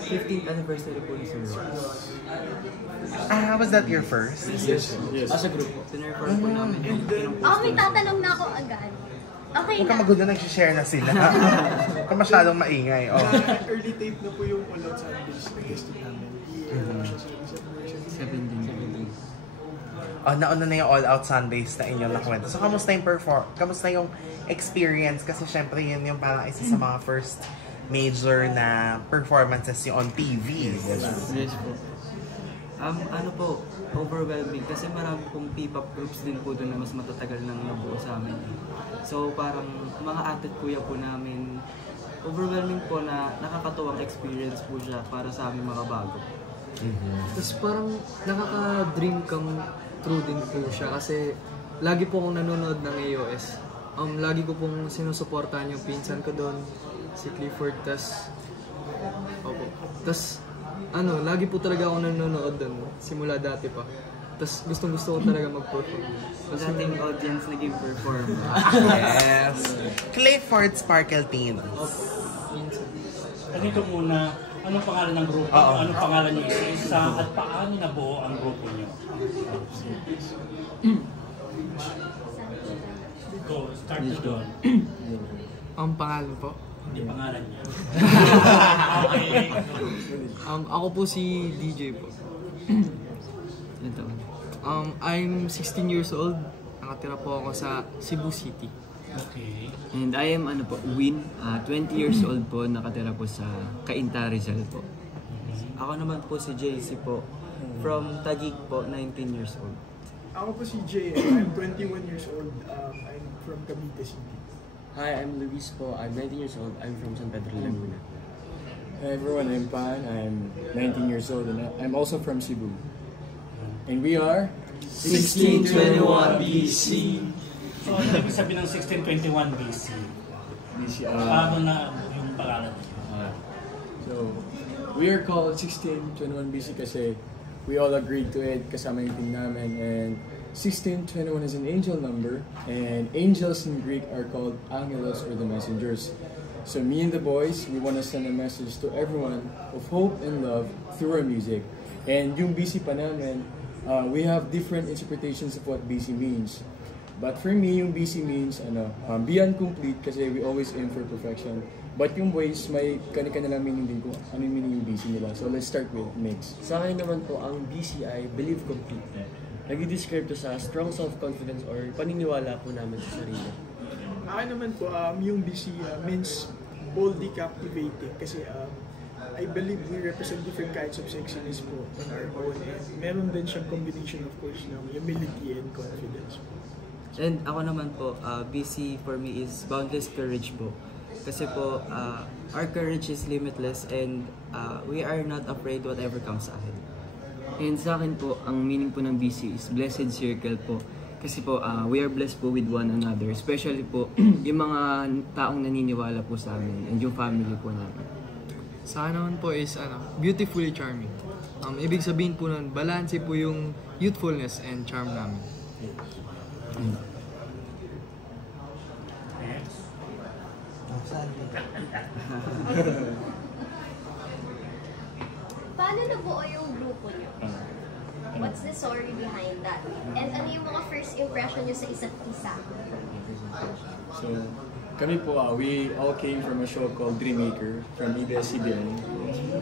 15th anniversary po ni Sir Ross. Was that your first? Yes. As a group po. Sinurport po namin. May tatanong na ako agad. Okay Huwag na. ka magulo, nagsishare na sila. Huwag ka masyadong maingay. Early tape na po yung All Out Sundays na guesting namin. 17. Nauna na yung All Out Sundays na inyong nakwento. So, kamusta yung experience? Kasi syempre yun yung parang isa sa mga first major na performances yung on TV. Yes po. Ano po, overwhelming kasi marami pong P-pop groups din po doon na mas matatagal nang nabuo sa amin. So parang mga atit kuya po namin, overwhelming po na nakakatuwang experience po siya para sa aming mga bago. Tapos parang nakaka-dream come true din po siya kasi lagi po akong nanonood ng AOS. Lagi ko pong sinusuportahan yung pinsan ko doon, si Clifford, tas lagi po talaga ako nanonood doon, simula dati pa. Tas gustong-gusto ko talaga mag-perform. Tapos ating audience naging perform. Yes! Clifford Sparkle Teens. Ganito muna, anong pangalan ng grupo? Anong pangalan niyo isa-isa? At paano nabuo ang grupo niyo? Go, start to doon. Ang pangalan po? Hindi pangalan niya. Okay. Ako po si DJ po. Ito. I'm 16 years old. Nakatira po ako sa Cebu City. Okay. And I am Win, 20 years old po, nakatira po sa Cainta, Rizal po. Ako naman po si JC po, from Taguig po, 19 years old. Ako po si Jay, I'm 21 years old. I'm from Cavite City. Hi, I'm Luis po. I'm 19 years old. I'm from San Pedro, Laguna. Hi everyone, I'm Pan. I'm 19 years old and I'm also from Cebu. And we are 1621 BC. So, ano ibig sabihin ng 1621 BC? Paano na yung pangalan niyo? So, we are called 1621 BC kasi we all agreed to it kasama yung team namin. And 1621 is an angel number, and angels in Greek are called angelos or the messengers. So me and the boys, we want to send a message to everyone of hope and love through our music. And yung BC pa namin, we have different interpretations of what BC means. But for me, yung BC means beyond complete kasi we always aim for perfection. But yung boys, may kani-kanila meaning din kung ano yung meaning yung BC nila. So let's start with Mix. Sa akin naman po, ang BC ay believe complete. Nag-describe to sa strong self-confidence or paniniwala po namin sa sarili. Akin naman po, yung BC means boldly captivating kasi I believe we represent different kinds of sexiness po on our own. Meron din siyang combination of course ng humility and confidence po. And ako naman po, BC for me is boundless courage po. Kasi po, our courage is limitless and we are not afraid whatever comes ahead. And sa akin po, ang meaning po ng BC is blessed circle po. Kasi po, we are blessed po with one another. Especially po, yung mga taong naniniwala po sa amin and yung family po namin. Sa akin naman po is beautifully charming. Ibig sabihin po nun, balanse po yung youthfulness and charm namin. Paano nabuo yung grupo niyo? What's the story behind that? And ano yung mga first impression niyo sa isa't isa? So, kami po, we all came from a show called Dreammaker from ABS-CBN.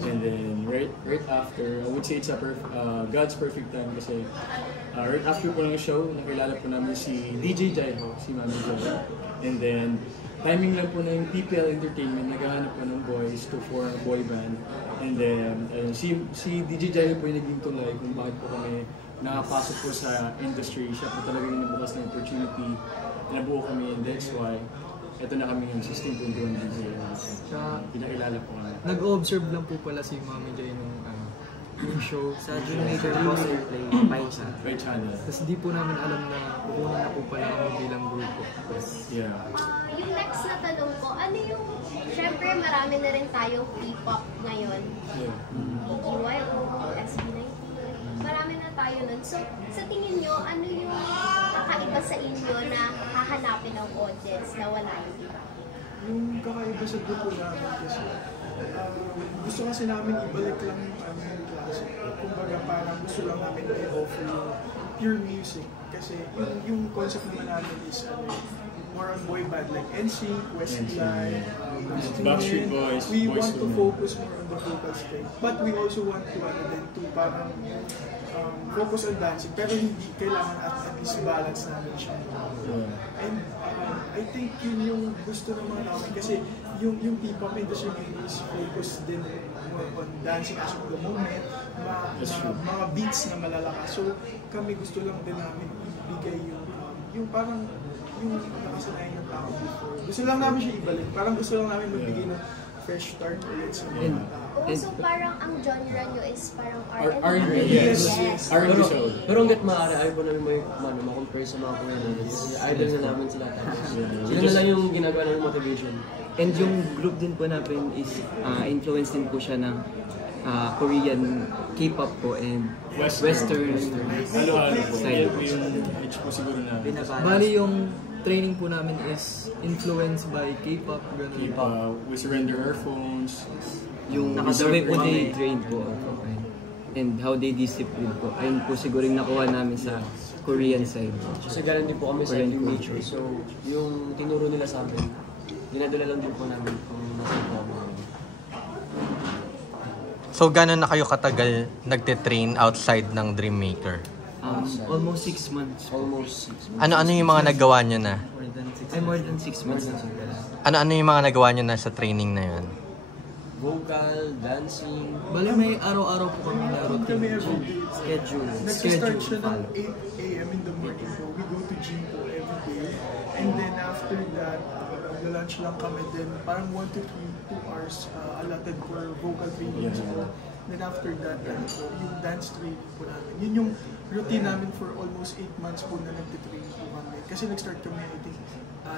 And then right after, I would say it's God's perfect time kasi right after po ng show, nakilala po namin si DJ Jaiho, si Mami Jo. And then, timing lang po ng TPL Entertainment, naghahanap po ng boys to form a boy band. And then, si DJ Jaiho po yung naging tulay kung bakit po kami nakapasok po sa industry. Siya po talaga yung nabukas ng opportunity. Nabuo kami and that's why ito na kami yung 1621 DJ. Pinakilala po kami. Nag-observe lang po pala si Mami Jay nung yung show. Sa Dreammaker po, play by channel. Tapos di po namin alam na pupunan na po pala kami bilang grupo. Yeah. Yung next na tanong ko, ano yung, syempre marami na rin tayong P-pop ngayon. BGYO, SB19, marami na tayo nun. So, sa tingin nyo, ano yung kakaiba sa inyo na hahanapin ng audience na wala yung iba? Yung kakaiba sa grupo namin kasi gusto kasi namin ibalik lang yung yung classic. Kumbaga parang gusto lang namin i-offer yung pure music. Kasi yung concept naman namin is more on boy band like NSYNC, Westlife, Backstreet Boys, we Boyz want to II Men. focus more on the vocal strength. But we also want to parang focus on dancing. Pero hindi kailangan at least balance namin siya. And I think yun yung gusto naman namin kasi yung P-pop industry is focused din more on dancing as of the moment, mga beats na malalakas. So kami gusto lang din namin ibigay yung parang yung nakasanayan ng tao before. Gusto lang namin siya ibalik. Parang gusto lang namin magbigay ng fresh start ulit sa mga tao. So parang ang genre nyo is parang R&B. R&B, yes. R&B Pero, show. pero hanggat maaari, ayaw po namin ma-compare sa mga Korean namin. Kasi idol na namin sila. Sila na lang yung ginagawa ng motivation. And yung group din po namin is influence din po siya ng Korean K-pop po and Western Halo-halo po. style. Yung age po siguro na. Bali yung training po namin is influenced by K-pop, gano'n. We surrender our phones. Yung the way po they train po and how they discipline po. Ayun po siguro yung nakuha namin sa Korean side. Kasi ganun din po kami sa Korean culture. So, yung tinuro nila sa amin, dinadala lang din po namin kung nasa po. So, gano'n na kayo katagal nagte-train outside ng Dream Maker? Almost 6 months. Almost 6 months. Ano-ano yung mga nagawa nyo na? More than 6 months. Ano-ano yung mga nagawa nyo na sa training na yun? Vocal, dancing. Bali may araw-araw po kami na Kami routine. everyday. Schedule. Nag-start siya ng 8 a.m. in the morning po. We go to gym po every day. And then after that, lunch lang kami din. Parang 1 to 2 hours allotted for vocal training. Then after that, yung dance training po namin. Yun yung routine namin for almost 8 months po na nagtitrain po kami. Kasi nag-start kami, I think,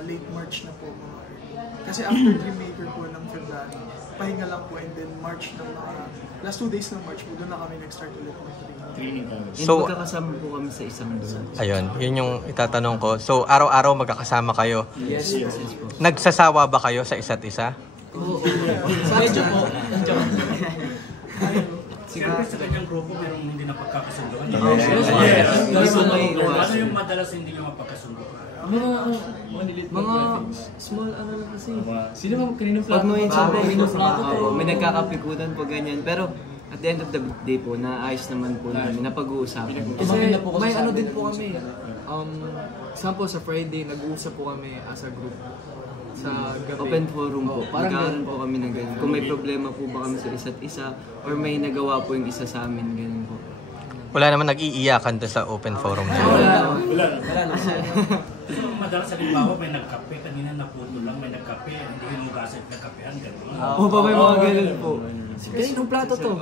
late March na po mga early. Kasi after Dream Maker po ng February, pahinga lang po and then March ng mga last 2 days ng March po, doon na kami nag-start ulit mag-training. Training kami. And So, magkakasama po kami sa isang doon. Ayun, yun yung itatanong ko. So, araw-araw magkakasama kayo. Yes po. Nagsasawa ba kayo sa isa't isa? Oo. Medyo po. Siyempre sa kanyang grupo, merong hindi na pagkakasunduan. Ano yung madalas hindi nyo mapagkasunduan? Mga small ano lang kasi. Sino bang kanino Pag may plato? may nagkakapikutan po ganyan. Pero at the end of the day po, naayos naman po namin, napag-uusapan. Kasi Kumain na po kasi may sa ano amin. din po kami. Example sa Friday, nag-uusap po kami as a group. Sa gabi. Open forum po. Parang Nagkakaroon po kami ng ganyan. Kung may problema po ba kami sa isa't isa or may nagawa po yung isa sa amin, ganyan po. Wala naman nag-iiyakan doon sa open forum na yun. Wala na. So, madalas sa limbawa may nagkape, kanina naputo lang, may nagkape, hindi hinugasan, nagkapean, gano'n. Oo pa may mga ganun po. Kasi kung plato to.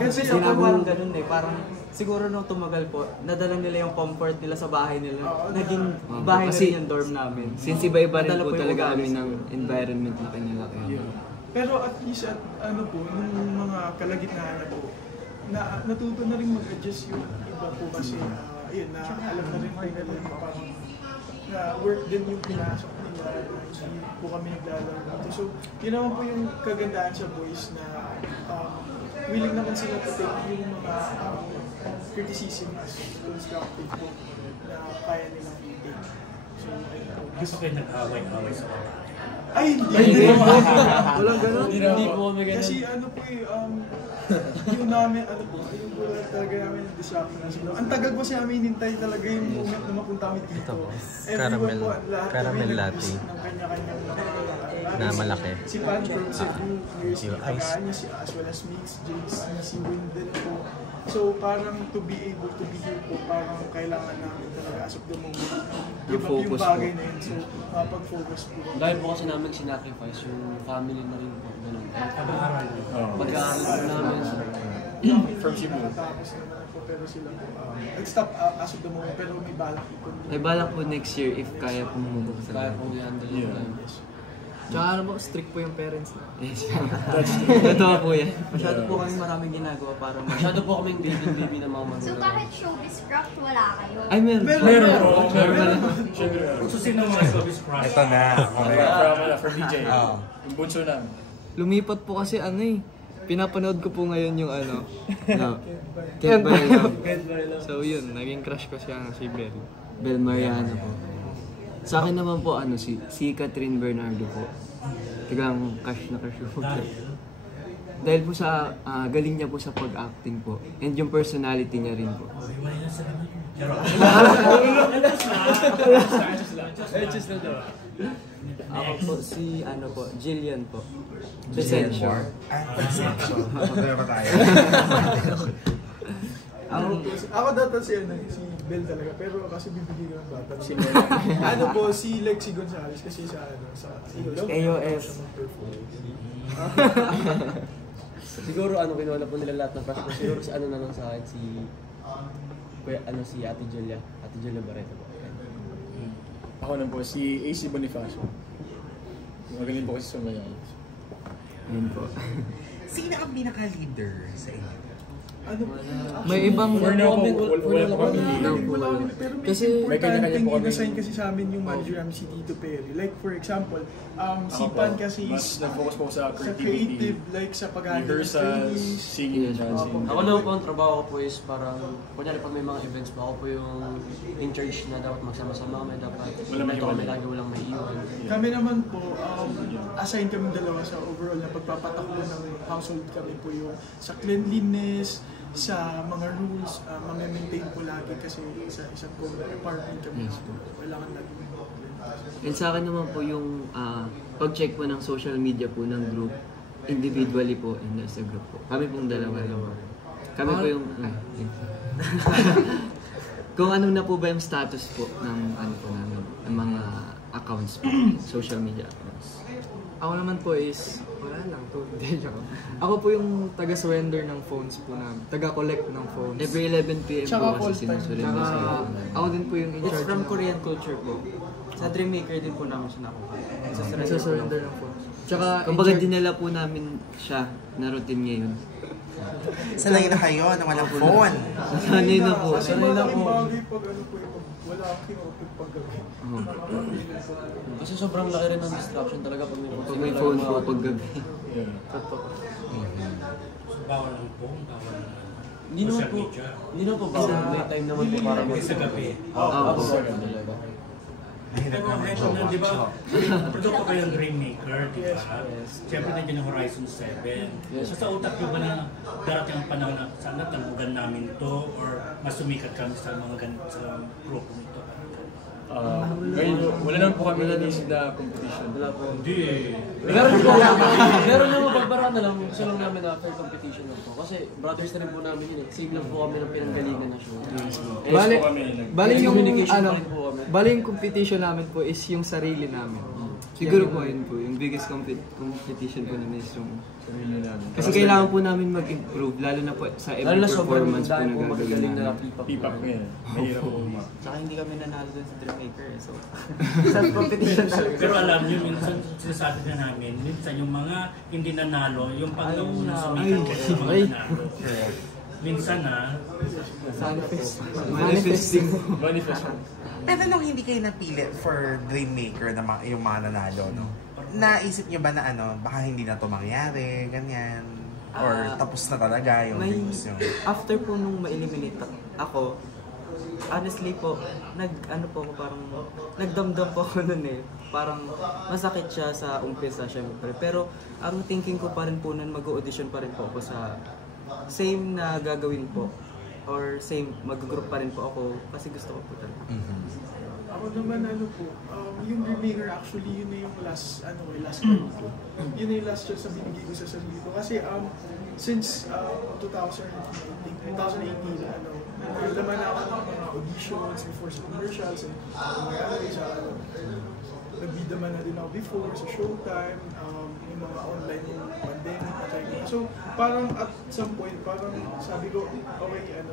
Kasi parang ganun eh, parang siguro nung tumagal po, nadala nila yung comfort nila sa bahay nila. Naging bahay na rin yung dorm namin. Since iba-iba rin po talaga kami ng environment na kanila. Pero at least ano po, nung mga kalagitnaan na po, natuto na rin mag-adjust yung iba po kasi ayun, na alam na rin po nila na parang na work din yung pinasok nila, hindi po kami naglalaro dito. So, yun naman po yung kagandahan sa boys na willing naman sila to take yung mga criticism as constructive po na kaya nilang i-take. So, ayun po. Gusto kayo nag-away-away sa babae. Ay, hindi! Walang ganun. Hindi po kami ganun. Kasi ano po yung namin, ano po, yung wala talaga namin distraction na siguro. Ang tagal po siya namin hinintay talaga yung moment na mapunta kami dito. Everyone po, lahat caramel kami latte ng kanya-kanyang na malaki. Si Pan from Cebu, si Paganya, as well as Mix, Jace, si Windel po. So parang to be able to be here po, parang kailangan namin talaga as of the moment. Give up yung bagay na yun. So mapag-focus po. Dahil po kasi namin sinacrifice yung family na rin po. Ganun. Pag-aaral nyo. Pag-aaral po namin. From Cebu. Tapos naman po, pero sila po. Nag-stop as of the moment, pero may balak ikon. May balak po next year if kaya po mumubok sa Kaya po i-handle yung time. Tsaka ano po, strict po yung parents na. Yes. Totoo po yan. Masyado po kami maraming ginagawa para Masyado po kaming baby na mga So magulang. kahit showbiz crush, wala kayo? Ay, meron. So, sino mga showbiz crush? Ito na. From DJ. Yung bunso namin. Lumipat po kasi ano eh. pinapanood ko po ngayon yung ano, Can't Buy Love. So yun, naging crush ko siya si Bel. Bel Mariano po. Sa akin naman po, si Catherine Bernardo po. Tagang crush na crush po. Dahil po sa galing niya po sa pag-acting po. And yung personality niya rin po. Ako po si Jillian po. Desencio. Magkaya ba tayo? Ako data si Bel talaga, pero kasi bibigay ko ng bata. Si si Lexi Gonzalez kasi sa AOS. Siguro kinuha na po nila lahat ng crush ko. Siguro sa na lang sa akin si Ate Julia Barreto po. Ako na po, si AC Bonifacio. Magaling po kasi sumayaw. Yun po. Sino ang pinaka-leader sa inyo? May ibang Wala po kami. Kasi may kanya-kanya po kami. in-assign kasi sa amin yung manager namin si Tito Perry. Like for example, si Pan kasi mas nag-focus po sa sa creativity. creative, like sa pag-handle ng Rehearsals, trainings. singing, dancing. Ako naman po, ang trabaho ko po is parang, kunyari pag may mga events pa, ako po yung in charge na dapat magsama-sama kami, dapat kami lagi walang may iwan. Kami naman po, assign kami dalawa sa overall na pagpapatakbo ng household. Kami po yung sa cleanliness, sa mga rules, ma-maintain po lagi kasi sa isang apartment kami. Kailangan lagi may And sa akin naman po yung pag-check po ng social media po ng group, individually po and as a group po. Kami pong dalawa lang. Kami po yung... Kung ano na po ba yung status po ng namin, ng mga accounts po, social media accounts. Ako naman po is, wala lang to. Ako po yung taga-surrender ng phones po namin. Taga-collect ng phones. Every 11 p.m. Tsaka po kasi sinusurrender sa iyo. Ako din po yung in It's charge from ng Korean culture po. Sa Dreammaker din po namin siya nakuha. nagsasurrender ng phones. Tsaka, Kumbaga dinala po namin siya na routine ngayon. Sanay na kayo na walang phone. Sanay na po. Kasi Sanay na malaking po. bagay pag wala akong kinopit paggabi. Kasi sobrang laki rin ng distraction talaga pag may phone po pag gabi. Bawal ang phone, bawal ang Hindi naman po ba? May time naman po para sa gabi. Oo, talaga. Pero heto na, di ba? Produkto kayo ng Dreammaker, di ba? Siyempre nandiyan ang Horizon 7. So sa utak nyo ba na darating ang panahon na sana talbugan namin to or mas sumikat kami sa mga ganito sa grupo nito? Ngayon, wala naman po kami nanisip na competition. Wala po. Hindi eh. Meron naman pagbara na lang. Gusto lang namin na fair competition lang po. Kasi brothers na rin po namin yun eh. Same lang po kami ng pinanggalingan na show. Bali yung competition namin po is yung sarili namin. Siguro po yun po, yung biggest competition po namin is yung sarili namin. Kasi kailangan po namin mag-improve, lalo na po sa every performance po na gagawin namin. P-pop ngayon. Mahirap po. Tsaka hindi kami nanalo dun sa Dreammaker so self-competition talaga. Pero alam nyo, minsan sinasabi na namin, minsan yung mga hindi nanalo, yung pag nauna sumikat kayo sa mga nanalo. Minsan Manifest. Pero nung hindi kayo napili for Dreammaker na yung mga nanalo, no? Naisip nyo ba na baka hindi na ito mangyari, ganyan? Or tapos na talaga yung dreams nyo? After po nung ma-eliminate ako, honestly po, parang nagdamdam po ako nun eh. Parang masakit siya sa umpisa syempre. Pero ang thinking ko pa rin po nun, mag-audition pa rin po ako sa same na gagawin po. Or same, mag-group pa rin po ako kasi gusto ko po talaga. Ako naman yung Dreammaker actually yun na yung last call ko. Yun na yung last chance na binigay ko sa sarili ko. Kasi since 2018, naman ako ng mga auditions before sa commercials and nagbida man na din ako before sa Showtime, yung mga online yung pandemic at like. So parang at some point, parang sabi ko, okay,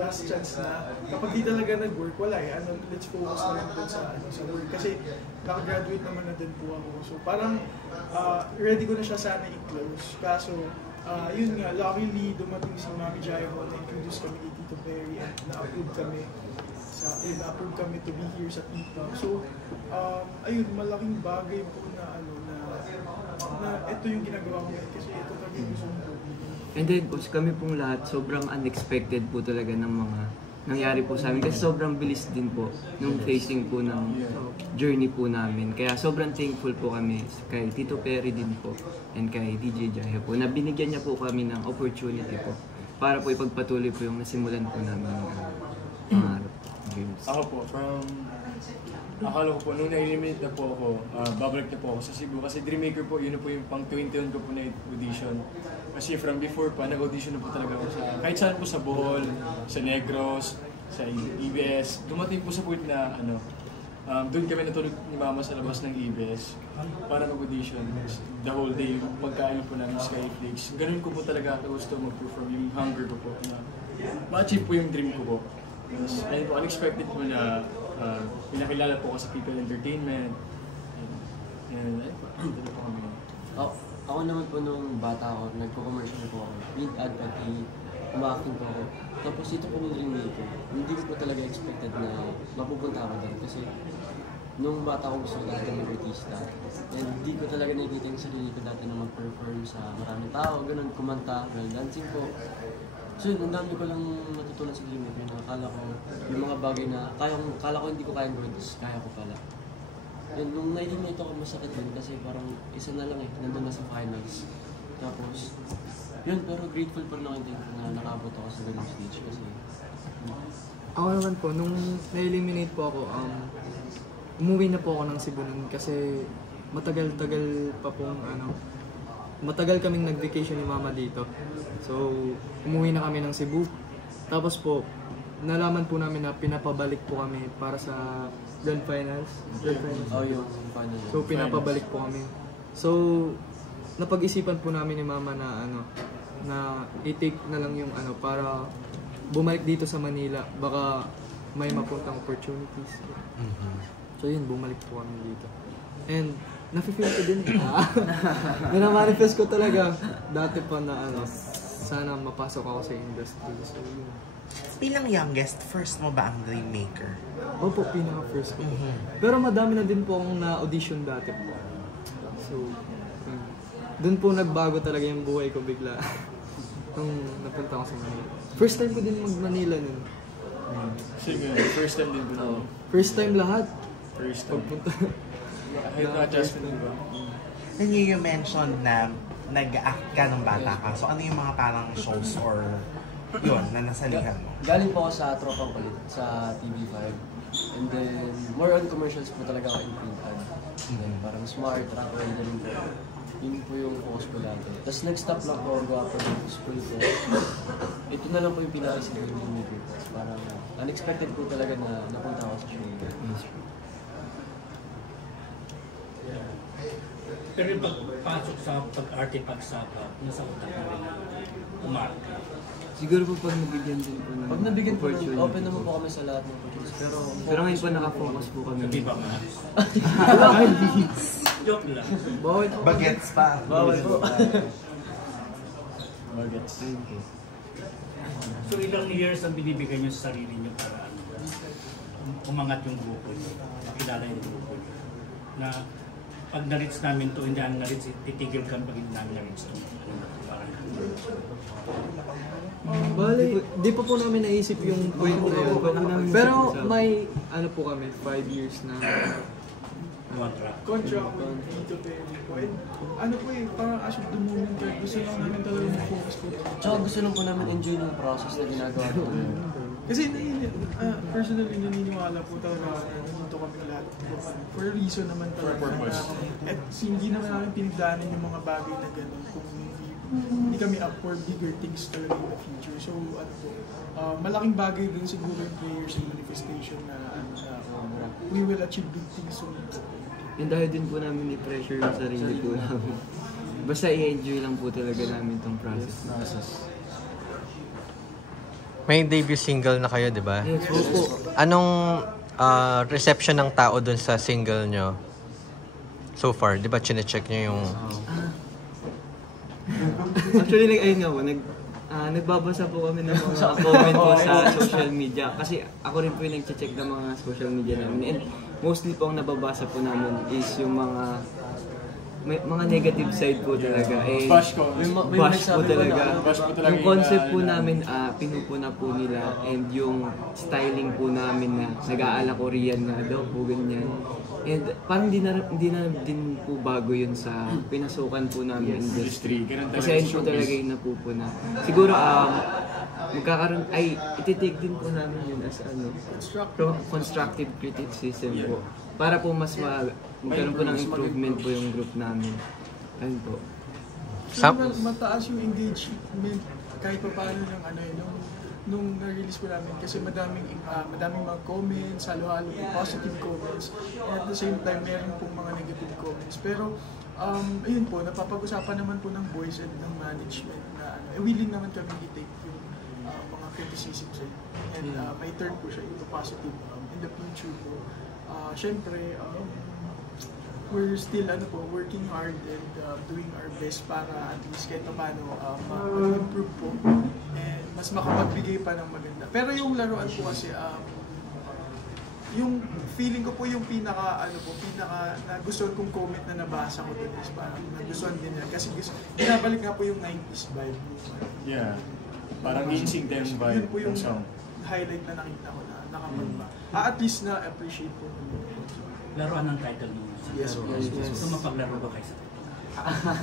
last chance na. Kapag di talaga nag-work, wala eh. Let's focus na lang dun sa work. Kasi nakagraduate naman na din po ako. So parang ready ko na siya sana i-close. Kaso, yun nga, luckily dumating si Mami Jaya Hall, na-introduce kami kay Tito Perry at na-approve kami to be here sa Tito. So, ayun, malaking bagay po na ito yung ginagawa ko ngayon kasi ito talaga yung gusto ko. And then po, kami pong lahat, sobrang unexpected po talaga ng mga nangyari po sa amin. Kasi sobrang bilis din po nung facing po ng journey po namin. Kaya sobrang thankful po kami kay Tito Perry din po and kay DJ Jaya po na binigyan niya po kami ng opportunity po para po ipagpatuloy po yung nasimulan po namin ng pangarap. Dreams. Ako po, akala ko po, nung na-eliminate na po ako, babalik na po ako sa Cebu. Kasi Dreammaker po, yun na po yung pang 21 ko po na audition. Kasi from before pa, nag-audition na po talaga ako sa, kahit saan po sa Bohol, sa Negros, sa EBS. Dumating po sa point na, doon kami natulog ni Mama sa labas ng EBS para mag-audition. The whole day, yung pagkain po namin sa Skyflakes. Ganun ko po talaga ako gusto mag-perform, yung hunger ko po. Na ma-achieve po yung dream ko po. Tapos, ayun po, unexpected po na pinakilala po ako sa People Entertainment. And ayun po, dito po kami. Ako naman po nung bata ako, nagko-commercial po ako. With ad pati, umaacting po ako. Tapos ito po ng Dreammaker, hindi ko po talaga expected na mapupunta ako doon. Kasi nung bata ko gusto ko dati ng artista. And hindi ko talaga nakikita yung sarili ko dati na mag-perform sa maraming tao, ganun, kumanta, well, dancing po. So yun, ang dami ko lang natutunan sa Dreammaker na akala ko yung mga bagay na akala ko hindi ko kayang gawin, tapos kaya ko pala. And nung na-eliminate ako, masakit din kasi parang isa na lang nandun na sa finals. Tapos, yun, pero grateful pa rin ako din na nakabot ako sa ganung stage kasi... Ako naman po, nung na-eliminate po ako, umuwi na po ako ng Cebu nun kasi matagal-tagal pa pong matagal kaming nag-vacation ni Mama dito. So, umuwi na kami ng Cebu. Tapos po, nalaman po namin na pinapabalik po kami para sa Grand Finals. Oh, yung finals. So, pinapabalik po kami. So, napag-isipan po namin ni Mama na na i-take na lang yung para bumalik dito sa Manila. Baka may mapuntang opportunities. So, yun, bumalik po kami dito. And, nafe-feel ko din na-manifest ko talaga dati pa na sana mapasok ako sa industry. So, yun. Bilang youngest, first mo ba ang Dreammaker? Opo, pinaka-first ko. Pero madami na din po akong na-audition dati po. So, doon po nagbago talaga yung buhay ko bigla. Nung napunta ako sa Manila. First time ko din mag-Manila nun. Sige, first time din po. First time lahat. First time. Pagpunta. Kahit na-adjustment din ba? And you mentioned na nag-act ka ng bata ka. So ano yung mga parang shows or yun na nasalihan mo? Galing po ako sa Tropang Kulit, sa TV5. And then, more on commercials po talaga ako in print ad. And then, parang smart, rock rider rin po. Yun po yung focus ko dati. Tapos next stop lang po, guwapo ng school ko. Ito na lang po yung pinaka-isip ng Dreammaker po. Parang unexpected po talaga na napunta ako sa show. Pero yung pagpasok sa pag-arte, pagsapa, nasa utak na rin na umarka. Siguro po pag nabigyan din po ng Pag nabigyan po, opportunity. open naman po kami sa lahat ng opportunities. Pero ngayon po nakafocus po kami. Sabi ba nga? Joke lang. Bagets pa. Bawal po. Bagets. So ilang years ang binibigay niyo sa sarili niyo para umangat yung grupo niyo, makilala yung grupo niyo. Na pag na-reach namin to, hindi namin na-reach, titigil kami pag hindi namin na-reach to. Bali, di pa po namin naisip yung point na yun. Pero may, po kami, 5 years na Contract. Contract with Tito Perry po. And parang as of the moment, gusto lang namin talaga mag-focus po. Tsaka gusto lang po namin enjoy yung process na ginagawa ko. Kasi personally, naniniwala po talaga nandito kami lahat. For a reason naman talaga. At hindi naman namin pinagdaanan yung mga bagay na gano'n kung hindi kami up for bigger things talaga in the future. So, malaking bagay din siguro yung players in manifestation na we will achieve big things soon. And dahil din po namin i-pressure yung sarili po namin. Basta i-enjoy lang po talaga namin itong process. May debut single na kayo, di ba? Yes, po. Anong reception ng tao dun sa single nyo so far? Di ba chine-check nyo yung... Actually, ayun nga po, nagbabasa po kami ng mga comment po sa social media. Kasi ako rin po yung nag-check ng mga social media namin. And mostly po ang nababasa po namin is yung mga may mga negative side po talaga. Eh, Bash ko. May bash po nagsabi ko talaga. na, Bash po talaga Yung concept po yung, namin, pinupuna po nila, and yung styling po namin na nag-aala Korean nga daw po, ganyan. And parang di na din po bago yun sa pinasukan po namin industry. Ganun talaga Kasi ayun po showbiz. talaga yung napupuna. Siguro, magkakaroon, ititake din po namin yun as constructive criticism po. Para po mas magkaroon po ng improvement po yung group namin. Ayun po. Mataas yung engagement kahit pa paano ng nung na-release ko namin kasi madaming mga comments, halo-halo po positive comments, and at the same time meron pong mga negative comments. Pero ayun po, napapag-usapan naman po ng boys and ng management na willing naman kami i-take yung mga criticism sa inyo. And may turn po siya into positive in the future po. Syempre, we're still working hard and doing our best para at least kahit paano mag-improve po and mas makapagbigay pa ng maganda. Pero yung laruan po kasi yung feeling ko po yung pinaka nagustuhan kong comment na nabasa ko dun is parang nagustuhan din yan kasi binabalik nga po yung 90s vibe. Yeah. Parang insing them vibe. Yun po yung song. highlight na nakita ko na nakapagba. At least na appreciate po. Laruan ng title mo. Yes, So mapaglaro ba kayo sa title?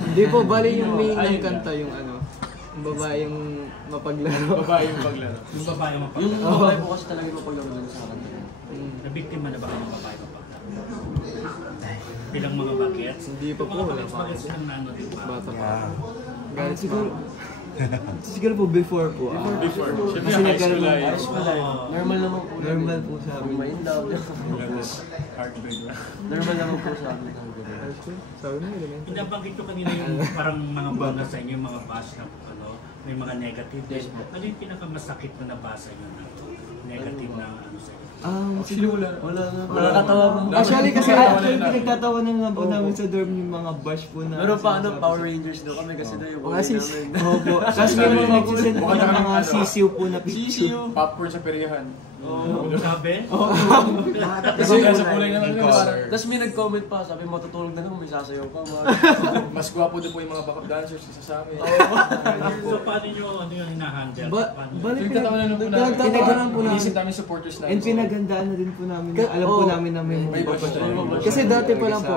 Hindi po, bali yung main ng kanta yung yung babaeng mapaglaro. Babae yung paglaro. Yung babae Yung mapaglaro. babae po kasi talaga yung mapaglaro dun sa kanta. Nabiktima na ba kayo ng babae mapaglaro? Bilang mga bagets? Hindi pa po, wala pa. Bagets ng nano din ba? Bata pa. Guys, siguro po before po. Before. Siyempre, Kasi high school nagkaroon- life. Normal naman po. Normal po sa amin. May in love. Heartbreak. Normal naman po sa amin. Sabi na, elementary. Pinabanggit ko kanina yung parang mga baga sa inyo, yung mga bash na may mga negative. Ano yung pinakamasakit na nabasa nyo na negative na sa inyo? Siguro Wala na. Nakakatawa mo. Actually, kasi pinagtatawanan nga po namin sa dorm yung mga bash po na. Pero paano Power Rangers daw kami kasi daw yung Kasi, namin. opo. Kasi may mga nagsisend po ng mga sisiw po na picture. Popcorn sa periyahan. Sabi? Kasi sa kulay naman yun. Tapos may nag-comment pa, sabi matutulog na naman, may sasayaw pa. Mas gwapo din po yung mga backup dancers sa amin. So paano nyo yung hinahandle? Balik Pinagtatawanan na po namin. pinagtatawanan po namin. Inisip namin supporters namin. And pinagandaan na din po namin na alam po namin na may May bash tayo. Kasi dati pa lang po,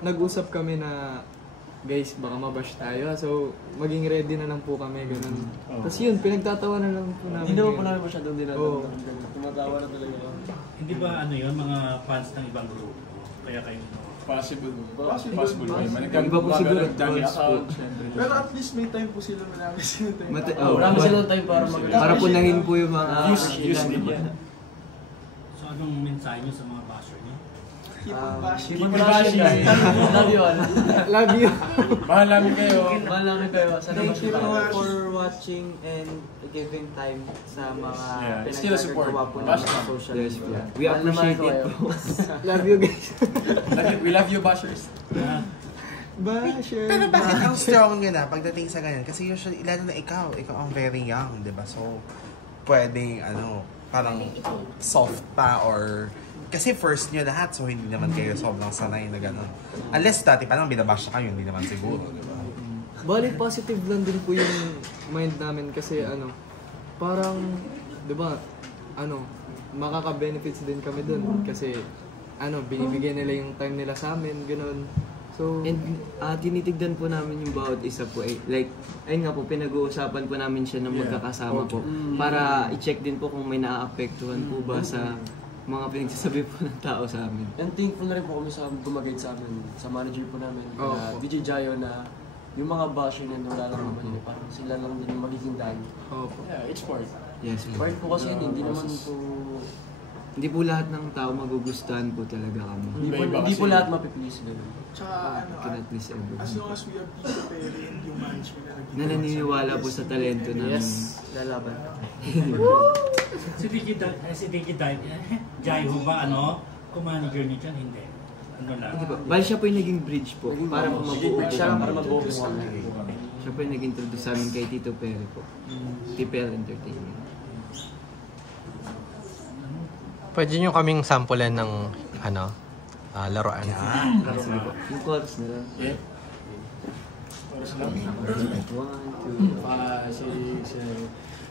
nag-usap kami na guys, baka mabash tayo. So, maging ready na lang po kami, ganun. Tapos yun, pinagtatawanan lang po namin. Hindi naman po namin masyadong Oo. dinadam. Tumatawa na talaga. Hindi ba ano yun, mga fans ng ibang grupo? Kaya kayo Possible. Possible. May Iba po siguro, dami trolls po. account, syempre. Pero at least may time po sila marami sila time. Marami silang time para Para punahin po yung mga Views din yan. So anong mensahe nyo sa mga basher nyo? Keep on bashing. Keep on bashing. Love you all. Love you. Mahal namin kayo. Mahal namin kayo. Sana Thank you masyadong for watching and giving time sa mga Yeah, it's still a support. pinagagawa po Bash namin sa lang. social Yes, media. we appreciate it po. Love you guys. We love you, bashers. Basher. Pero bakit ang strong nyo na pagdating sa ganyan? Kasi usually, lalo na ikaw ang very young, di ba? So, pwedeng, parang soft pa or... Kasi first nyo lahat, so hindi naman kayo sobrang sanay na gano'n. Unless dati pa lang binabash na kayo, hindi naman siguro, di ba? Bali, positive lang din po yung mind namin kasi parang, di ba, makaka-benefits din kami dun kasi, binibigyan nila yung time nila sa amin, gano'n. So, And tinitigdan po namin yung bawat isa po like, ayun nga po, pinag-uusapan po namin siya ng magkakasama po para i-check din po kung may naaapektuhan po ba sa mga pinagsasabi po ng tao sa amin. And thankful na rin po kami sa gumagayad sa amin, sa manager po namin, DJ Jayo, na yung mga basher na wala lang naman yun, parang sila lang din yung magiging daan. Yeah, it's part. Yes po. Part po kasi yun, hindi naman po... Hindi po lahat ng tao magugustuhan po talaga kami. Hindi po lahat mapiplease gano'n. Tsaka Cannot please as everyone. long as we have Tito Perry and yung management na Na naniniwala po sa talento namin. lalaban. Si DJ Jaiho ba kumanager niyo dyan? Hindi. Ano lang? Hindi po. Bali siya po yung naging bridge po para po mabuo. Para mabuo po kami. Siya po yung nag-introduce sa amin kay Tito Perry po. TPL Entertainment. Pwede nyo kaming sampulan ng laruan. Sige po. Yung chorus na lang. Yeah. Chorus lang. 1, 2, 5, 6, 7.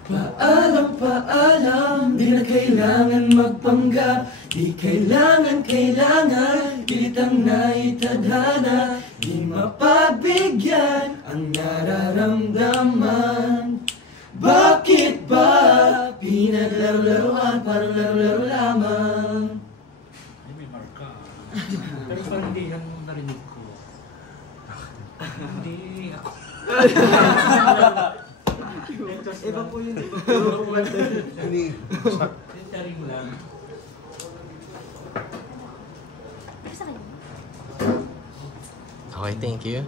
Paalam, paalam, di na kailangan magpanggap. Di kailangan, pilitang naitadhana. Di mapagbigyan ang nararamdaman. Bakit ba pinaglaro-laruan, parang laro-laro lamang? Ay, may marka. Pero parang hindi yan narinig ko. Hindi ako. Iba po yun. Hindi. Taring lang. Sa kanya. Okay, thank you.